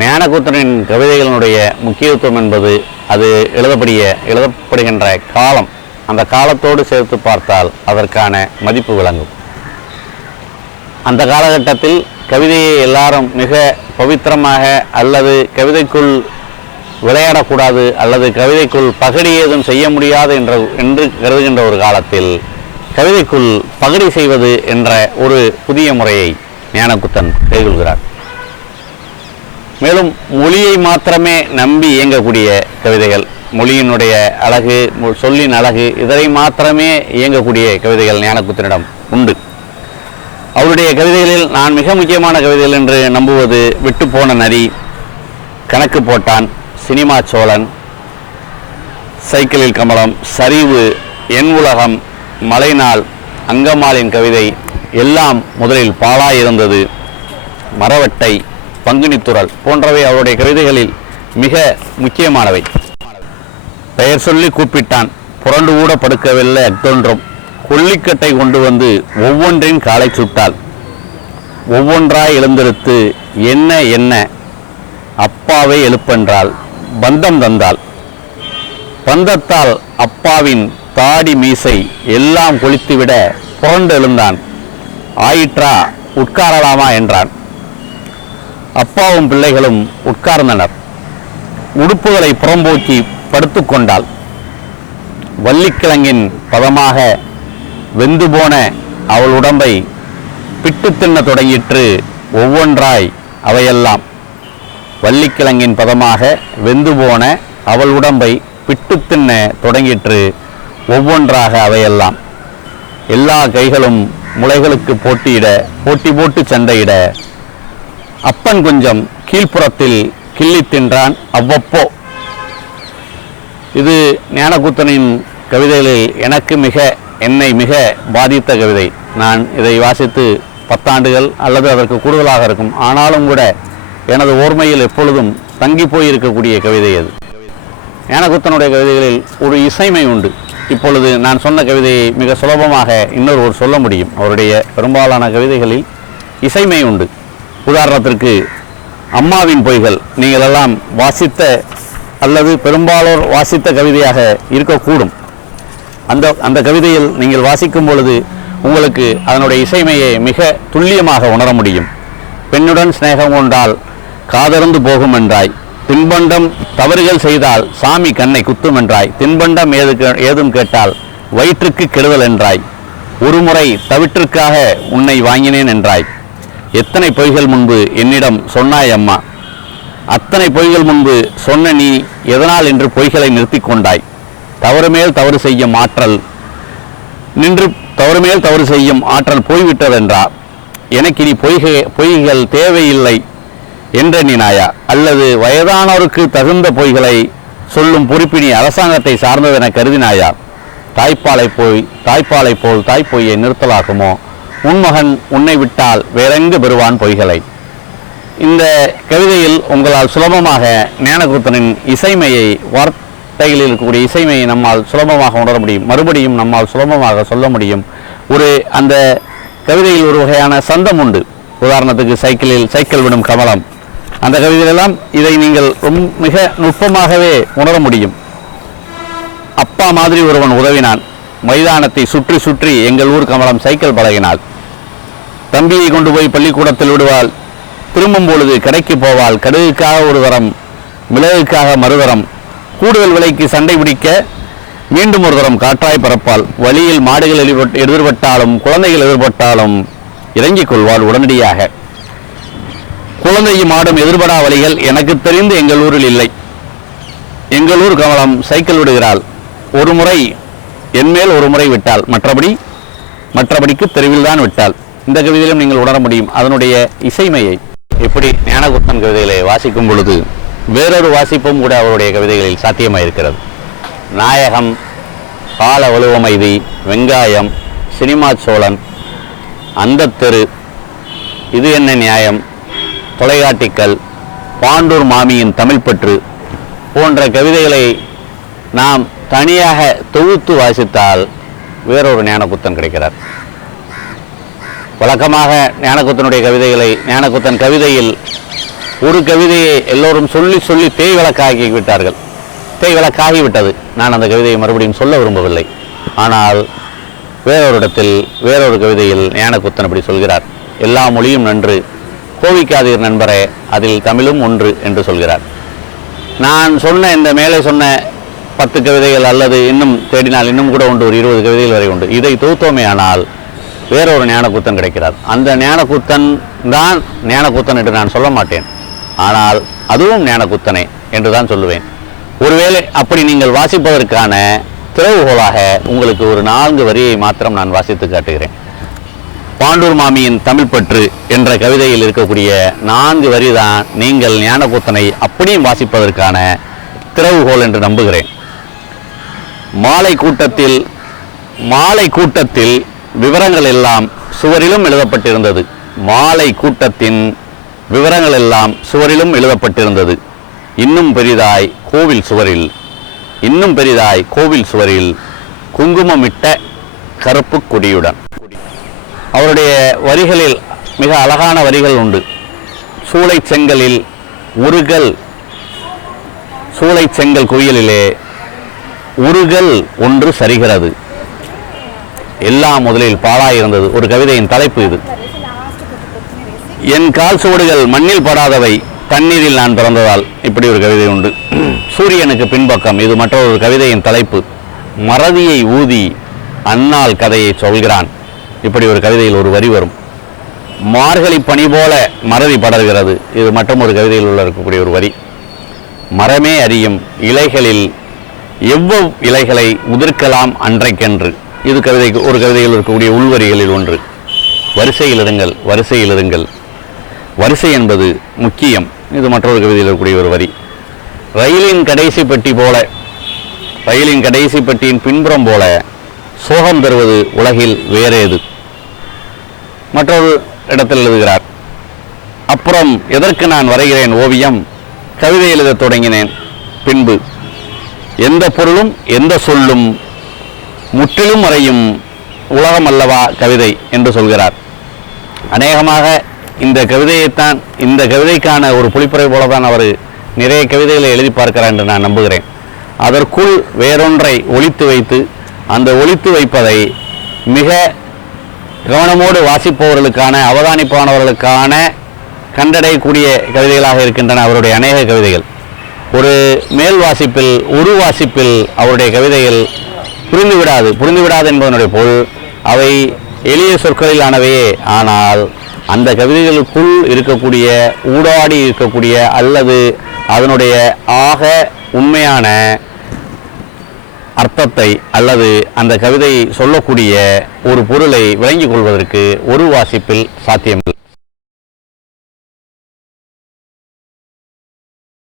ஞானக்கூத்தனின் கவிதைகளினுடைய முக்கியத்துவம் என்பது அது எழுதப்படிய எழுதப்படுகின்ற காலம். அந்த காலத்தோடு சேர்த்து பார்த்தால் அதற்கான மதிப்பு விளங்கும். அந்த காலகட்டத்தில் கவிதையை எல்லாரும் மிக பவித்திரமாக அல்லது கவிதைக்குள் விளையாடக்கூடாது அல்லது கவிதைக்குள் பகடி ஏதும் செய்ய முடியாது என்ற என்று கருதுகின்ற ஒரு காலத்தில் கவிதைக்குள் பகடி செய்வது என்ற ஒரு புதிய முறையை ஞானகுத்தன் கைகொள்கிறார் மேலும் மொழியை மாத்திரமே நம்பி இயங்கக்கூடிய கவிதைகள் மொழியினுடைய அழகு சொல்லின் அழகு இதனை மாத்திரமே இயங்கக்கூடிய கவிதைகள் ஞானக்குத்தனிடம் உண்டு. அவருடைய கவிதைகளில் நான் மிக முக்கியமான கவிதைகள் என்று நம்புவது விட்டுப்போன நரி கணக்கு போட்டான் சினிமா சோழன் சைக்கிளில் கமலம் சரிவு என் உலகம் மலைநாள் அங்கம்மாளின் கவிதை எல்லாம் முதலில் பாழாய் இருந்தது மரவட்டை பங்குனித்துறல் போன்றவை அவருடைய கவிதைகளில் மிக முக்கியமானவை. பெயர் சொல்லி கூப்பிட்டான் புரண்டு கூட படுக்கவில்லை அத்தொன்றும். கொல்லிக்கட்டை கொண்டு வந்து ஒவ்வொன்றின் காலை சுட்டாள். ஒவ்வொன்றாய் எழுந்தெடுத்து என்ன என்ன? அப்பாவை எழுப்பென்றால் பந்தம் தந்தாள். பந்தத்தால் அப்பாவின் தாடி மீசை எல்லாம் கொளித்துவிட புரண்டு எழுந்தான். ஆயிற்றா உட்காரலாமா? என்றான். அப்பாவும் பிள்ளைகளும் உட்கார்ந்தனர். உடுப்புகளை புறம்போக்கி படுத்துக்கொண்டாள் வள்ளிக்கிழங்கின் பதமாக வெந்து போன அவள் உடம்பை பிட்டு தின்ன தொடங்கிற்று ஒவ்வொன்றாய் அவையெல்லாம். வள்ளிக்கிழங்கின் பதமாக வெந்து போன அவள் உடம்பை பிட்டு தின்ன தொடங்கிற்று ஒவ்வொன்றாக அவையெல்லாம். எல்லா கைகளும் முளைகளுக்கு போட்டியிட போட்டி போட்டு சண்டையிட அப்பன் கொஞ்சம் கீழ்ப்புறத்தில் கிள்ளி தின்றான் அவ்வப்போ. இது ஞானகுத்தனின் கவிதைகளில் எனக்கு மிக என்னை மிக பாதித்த கவிதை. நான் இதை வாசித்து பத்தாண்டுகள் அல்லது அதற்கு கூடுதலாக இருக்கும். ஆனாலும் கூட எனது ஓர்மையில் எப்பொழுதும் தங்கி போயிருக்கக்கூடிய கவிதை அது. ஞானகுத்தனுடைய கவிதைகளில் ஒரு இசைமை உண்டு. இப்பொழுது நான் சொன்ன கவிதையை மிக சுலபமாக இன்னொருவர் சொல்ல முடியும். அவருடைய பெரும்பாலான கவிதைகளில் இசைமை உண்டு. உதாரணத்திற்கு அம்மாவின் பொய்கள் நீங்கள் எல்லாம் வாசித்த அல்லது பெரும்பாலோர் வாசித்த கவிதையாக இருக்கக்கூடும். அந்த அந்த கவிதையில் நீங்கள் வாசிக்கும் பொழுது உங்களுக்கு அதனுடைய இசைமையை மிக துல்லியமாக உணர முடியும். பெண்ணுடன் சிநேகம் கொண்டால் காதறந்து போகும் என்றாய் தின்பண்டம் தவறுகள் செய்தால் சாமி கண்ணை குத்தும் என்றாய் தின்பண்டம் ஏது ஏதும் கேட்டால் வயிற்றுக்கு கெடுதல் என்றாய். ஒருமுறை தவிற்றுக்காக உன்னை வாங்கினேன் என்றாய். எத்தனை பொய்கள் முன்பு என்னிடம் சொன்னாய் அம்மா? அத்தனை பொய்கள் முன்பு சொன்ன நீ எதனால் என்று பொய்களை நிறுத்திக் கொண்டாய்? தவறு மேல் தவறு செய்யும் ஆற்றல். நின்று தவறு மேல் தவறு செய்யும் ஆற்றல் போய்விட்டதென்றார் எனக்கு இனி பொய்கை பொய்கள் தேவையில்லை என்றெண்ணினாயா அல்லது வயதானோருக்கு தகுந்த பொய்களை சொல்லும் பொறுப்பினி அரசாங்கத்தை சார்ந்ததென கருதினாயா? தாய்ப்பாலை போய் தாய்ப்பாலை போல் தாய்ப்பொய்யை நிறுத்தலாகுமோ? உன்மகன் உன்னை விட்டால் வேறெங்கு பெறுவான் பொய்களை? இந்த கவிதையில் உங்களால் சுலபமாக ஞானகுத்தனின் இசைமையை வார்த்தைகளில் இருக்கக்கூடிய இசைமையை நம்மால் சுலபமாக உணர முடியும். மறுபடியும் நம்மால் சுலபமாக சொல்ல முடியும். ஒரு அந்த கவிதையில் ஒரு வகையான சந்தம் உண்டு. உதாரணத்துக்கு சைக்கிளில் சைக்கிள் விடும் கமலம். அந்த கவிதையிலெல்லாம் இதை நீங்கள் ரொம்ப மிக நுட்பமாகவே உணர முடியும். அப்பா மாதிரி ஒருவன் உதவினான். மைதானத்தை சுற்றி சுற்றி எங்கள் ஊர் கமலம் சைக்கிள் பழகினாள் தம்பியை கொண்டு போய் பள்ளிக்கூடத்தில் விடுவாள். திரும்பும் பொழுது கடைக்கு போவாள். கடுகுக்காக ஒரு தரம் மிளகுக்காக மறுதரம். கூடுதல் விலைக்கு சண்டை பிடிக்க மீண்டும் ஒரு தரம் காற்றாய் பரப்பாள் வழியில் மாடுகள் எதிர்பட்டாலும் குழந்தைகள் எதிர்பட்டாலும் இறங்கிக் கொள்வாள் உடனடியாக. குழந்தையும் மாடும் எதிர்படா வழிகள் எனக்கு தெரிந்து எங்கள் ஊரில் இல்லை. எங்கள் ஊர் கமலம் சைக்கிள் விடுகிறாள். ஒரு முறை என்மேல் ஒரு முறை விட்டாள். மற்றபடி மற்றபடிக்கு தெருவில் தான் விட்டாள். இந்த கவிதையிலும் நீங்கள் உணர முடியும் அதனுடைய இசைமையை. இப்படி ஞானகுத்தன் கவிதைகளை வாசிக்கும் பொழுது வேறொரு வாசிப்பும் கூட அவருடைய கவிதைகளில் சாத்தியமாயிருக்கிறது. நாயகம் கால வலுவமைதி வெங்காயம் சினிமா சோழன் அந்த தெரு இது என்ன நியாயம்? தொலைகாட்டிக்கல் பாண்டூர் மாமியின் தமிழ்ப்பற்று போன்ற கவிதைகளை நாம் தனியாக தொகுத்து வாசித்தால் வேறொரு ஞானகுத்தன் கிடைக்கிறார். வழக்கமாக ஞானகுத்தனுடைய கவிதைகளை ஞானகுத்தன் கவிதையில் ஒரு கவிதையை எல்லோரும் சொல்லி சொல்லி தேய் விளக்காகி விட்டார்கள். தேய் விளக்காகிவிட்டது நான் அந்த கவிதையை மறுபடியும் சொல்ல விரும்பவில்லை. ஆனால் வேறொரு இடத்தில் வேறொரு கவிதையில் ஞானகுத்தன் அப்படி சொல்கிறார். எல்லா மொழியும் நன்று. கோவிக்காதீர் நண்பரே அதில் தமிழும் ஒன்று என்று சொல்கிறார். நான் சொன்ன இந்த மேலே சொன்ன பத்து கவிதைகள் அல்லது இன்னும் தேடினால் இன்னும் கூட உண்டு. ஒரு இருபது கவிதைகள் வரை உண்டு. இதை தொகுத்தோமே ஆனால் வேறொரு ஞானக்கூத்தன் கிடைக்கிறார். அந்த ஞானக்கூத்தன் தான் ஞானக்கூத்தன் என்று நான் சொல்ல மாட்டேன். ஆனால் அதுவும் ஞானக்கூத்தனே என்று தான் சொல்லுவேன். ஒருவேளை அப்படி நீங்கள் வாசிப்பதற்கான திறவுகோலாக உங்களுக்கு ஒரு நான்கு வரியை மாத்திரம் நான் வாசித்து காட்டுகிறேன். பாண்டூர் மாமியின் தமிழ் பற்று என்ற கவிதையில் இருக்கக்கூடிய நான்கு வரி தான் நீங்கள் ஞானக்கூத்தனை அப்படியும் வாசிப்பதற்கான திறவுகோல் என்று நம்புகிறேன். மாலை கூட்டத்தில் மாலை கூட்டத்தில் விவரங்கள் எல்லாம் சுவரிலும் எழுதப்பட்டிருந்தது. மாலை கூட்டத்தின் விவரங்கள் எல்லாம் சுவரிலும் எழுதப்பட்டிருந்தது. இன்னும் பெரிதாய் கோவில் சுவரில் இன்னும் பெரிதாய் கோவில் சுவரில் குங்குமமிட்ட கருப்பு கொடியுடன். அவருடைய வரிகளில் மிக அழகான வரிகள் உண்டு. சூளை செங்கலில் உருகல் சூளை செங்கல் குவியலிலே உருகல் ஒன்று சரிகிறது. எல்லாம் முதலில் பாழாயிருந்தது. ஒரு கவிதையின் தலைப்பு இது. என் கால் சுவடுகள் மண்ணில் படாதவை தண்ணீரில் நான் பிறந்ததால். இப்படி ஒரு கவிதை உண்டு. சூரியனுக்கு பின்பக்கம். இது மற்றொரு கவிதையின் தலைப்பு. மறதியை ஊதி அன்னாள் கதையை சொல்கிறான். இப்படி ஒரு கவிதையில் ஒரு வரி வரும். மார்கழி பனி போல மறதி படர்கிறது. இது மற்றும் ஒரு கவிதையில் உள்ள இருக்கக்கூடிய ஒரு வரி. மரமே அறியும் இலைகளில் எவ்வளவு இலைகளை உதிர்க்கலாம் அன்றைக்கென்று. இது கவிதை ஒரு கவிதையில் இருக்கக்கூடிய உள்வரிகளில் ஒன்று. வரிசையில் இருங்கள் வரிசையில் இருங்கள். வரிசை என்பது முக்கியம். இது மற்றொரு கவிதையில் இருக்கக்கூடிய ஒரு வரி. ரயிலின் கடைசி பெட்டி போல ரயிலின் கடைசி பெட்டியின் பின்புறம் போல சோகம் பெறுவது உலகில் வேறேது. மற்றொரு இடத்தில் எழுதுகிறார் அப்புறம் எதற்கு நான் வரைகிறேன் ஓவியம்? கவிதை எழுதத் தொடங்கினேன். பின்பு எந்த பொருளும் எந்த சொல்லும் முற்றிலும் மறையும் உலகம் அல்லவா கவிதை என்று சொல்கிறார். அநேகமாக இந்த கவிதையைத்தான் இந்த கவிதைக்கான ஒரு புலிப்புரை போல தான் அவர் நிறைய கவிதைகளை எழுதி பார்க்கிறார் என்று நான் நம்புகிறேன். அதற்குள் வேறொன்றை ஒழித்து வைத்து அந்த ஒழித்து வைப்பதை மிக கவனமோடு வாசிப்பவர்களுக்கான அவதானிப்பானவர்களுக்கான கண்டடையக்கூடிய கவிதைகளாக இருக்கின்றன அவருடைய அநேக கவிதைகள். ஒரு மேல் வாசிப்பில் ஒரு வாசிப்பில் அவருடைய கவிதைகள் புரிந்து விடாது புரிந்து விடாது என்பதனுடைய பொருள். அவை எளிய சொற்களிலானவையே. ஆனால் அந்த கவிதைகளுக்குள் இருக்கக்கூடிய ஊடாடி இருக்கக்கூடிய அல்லது அதனுடைய ஆக உண்மையான அர்த்தத்தை அல்லது அந்த கவிதை சொல்லக்கூடிய ஒரு பொருளை விளங்கிக் கொள்வதற்கு ஒரு வாசிப்பில் சாத்தியமில்லை.